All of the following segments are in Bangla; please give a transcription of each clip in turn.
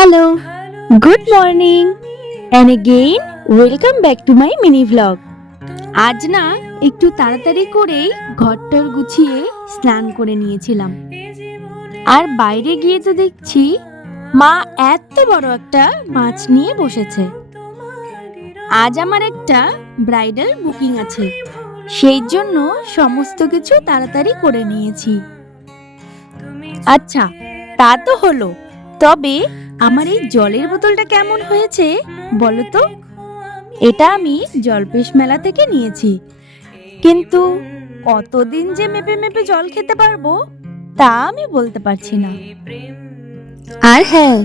Hello, good morning, and again welcome back to my mini vlog. আজ না একটু তাড়াতাড়ি করেই ঘরটর গুছিয়ে স্নান করে নিয়েছিলাম। আর বাইরে গিয়ে তো দেখছি মা এত বড় একটা মাছ নিয়ে বসেছে। আজ আমার একটা ব্রাইডাল বুকিং আছে, সেই জন্য সমস্ত কিছু তাড়াতাড়ি করে নিয়েছি। আচ্ছা, তা তো হলো, তবে আমার এই জলের বোতলটা কেমন হয়েছে বলো তো? এটা আমি জলপেশ মেলা থেকে নিয়েছি, কিন্তু কতদিন যে মেপে মেপে জল খেতে পারবো তা আমি বলতে পারছি না। আর হ্যাঁ,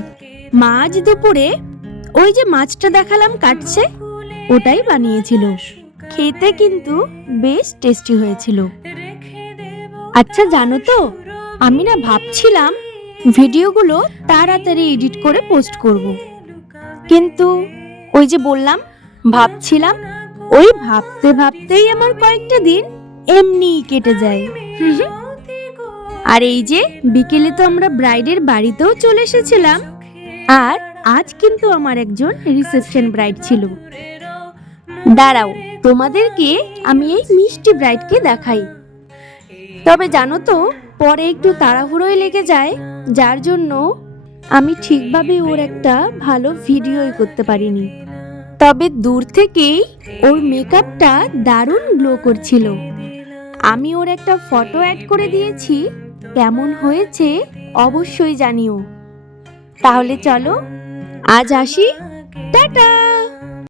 মা আজ দুপুরে ওই যে মাছটা দেখালাম কাটছে, ওটাই বানিয়েছিল। খেতে কিন্তু বেশ টেস্টি হয়েছিল। আচ্ছা জানো তো, আমি না ভাবছিলাম ভিডিওগুলো তাড়াতাড়ি এডিট করে পোস্ট করব, কিন্তু ওই যে বললাম ভাবছিলাম, ওই ভাবতে ভাবতেই আমার কয়েকটা দিন এমনিই কেটে যায়। আর এই যে বিকেলে তো আমরা ব্রাইডের বাড়িতেও চলে এসেছিলাম, আর আজ কিন্তু আমার একজন রিসেপশন ব্রাইড ছিল। দাঁড়াও, তোমাদেরকে আমি এই মিষ্টি ব্রাইডকে দেখাই। তবে জানো তো, পরে একটু তাড়াহুড়োই লেগে যায়, যার জন্য আমি ঠিকভাবে ওর একটা ভালো ভিডিওই করতে পারিনি। তবে দূর থেকেই ওর মেকআপটা দারুণ গ্লো করছিল। আমি ওর একটা ফটো অ্যাড করে দিয়েছি, কেমন হয়েছে অবশ্যই জানিও। তাহলে চলো আজ আসি, টাটা।